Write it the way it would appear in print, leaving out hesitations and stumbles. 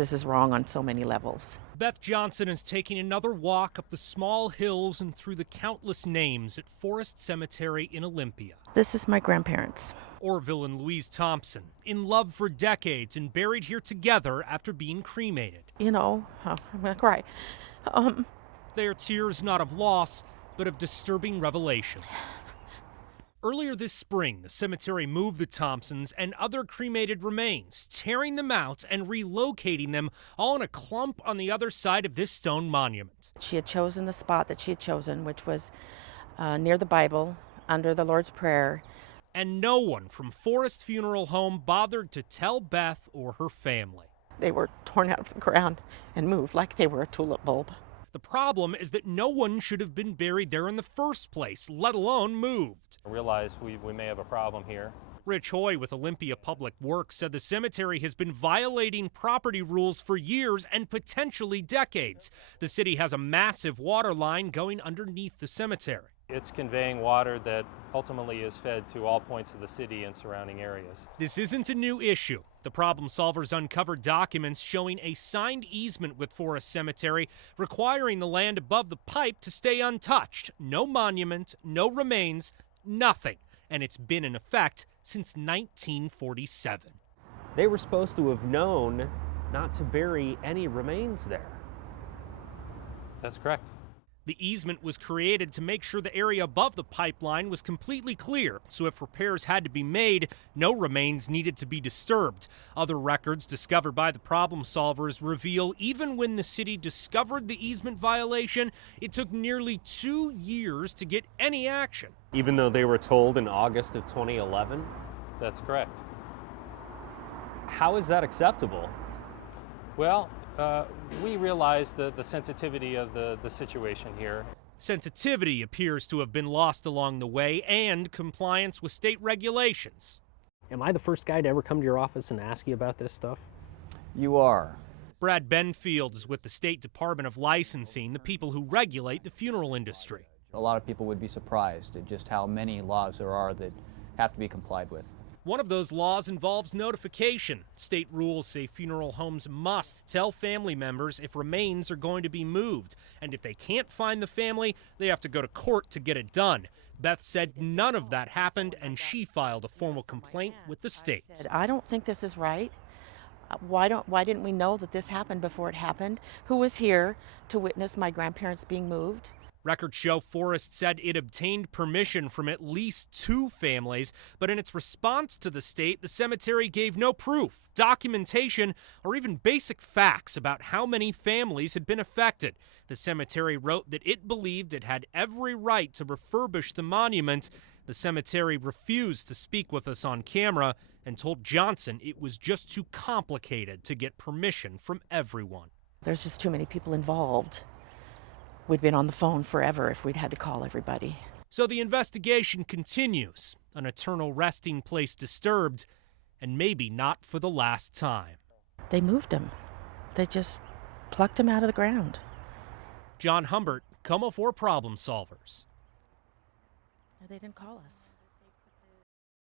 This is wrong on so many levels. Beth Johnson is taking another walk up the small hills and through the countless names at Forest Cemetery in Olympia. This is my grandparents. Orville and Louise Thompson, in love for decades and buried here together after being cremated. You know, oh, I'm gonna cry. They are tears not of loss, but of disturbing revelations. Earlier this spring, the cemetery moved the Thompsons and other cremated remains, tearing them out and relocating them all in a clump on the other side of this stone monument. She had chosen the spot that she had chosen, which was near the Bible, under the Lord's Prayer. And no one from Forest Funeral Home bothered to tell Beth or her family. They were torn out of the ground and moved like they were a tulip bulb. The problem is that no one should have been buried there in the first place, let alone moved. I realize we may have a problem here. Rich Hoy with Olympia Public Works said the cemetery has been violating property rules for years and potentially decades. The city has a massive water line going underneath the cemetery. It's conveying water that ultimately is fed to all points of the city and surrounding areas. This isn't a new issue. The problem solvers uncovered documents showing a signed easement with Forest Cemetery requiring the land above the pipe to stay untouched. No monument, no remains, nothing. And it's been in effect since 1947. They were supposed to have known not to bury any remains there. That's correct. The easement was created to make sure the area above the pipeline was completely clear, so if repairs had to be made, no remains needed to be disturbed. Other records discovered by the problem solvers reveal even when the city discovered the easement violation, it took nearly 2 years to get any action. Even though they were told in August of 2011? That's correct. How is that acceptable? Well, we realize the sensitivity of the situation here. Sensitivity appears to have been lost along the way and compliance with state regulations. Am I the first guy to ever come to your office and ask you about this stuff? You are. Brad Benfield is with the State Department of Licensing, the people who regulate the funeral industry. A lot of people would be surprised at just how many laws there are that have to be complied with. One of those laws involves notification. State rules say funeral homes must tell family members if remains are going to be moved. And if they can't find the family, they have to go to court to get it done. Beth said none of that happened, and she filed a formal complaint with the state. I don't think this is right. Why didn't we know that this happened before it happened? Who was here to witness my grandparents being moved? Records show Forest said it obtained permission from at least 2 families, but in its response to the state, the cemetery gave no proof, documentation, or even basic facts about how many families had been affected. The cemetery wrote that it believed it had every right to refurbish the monument. The cemetery refused to speak with us on camera and told Johnson it was just too complicated to get permission from everyone. There's just too many people involved. We'd been on the phone forever if we'd had to call everybody. So the investigation continues, an eternal resting place disturbed, and maybe not for the last time. They moved him. They just plucked him out of the ground. John Humbert, KOMO 4 Problem Solvers. They didn't call us.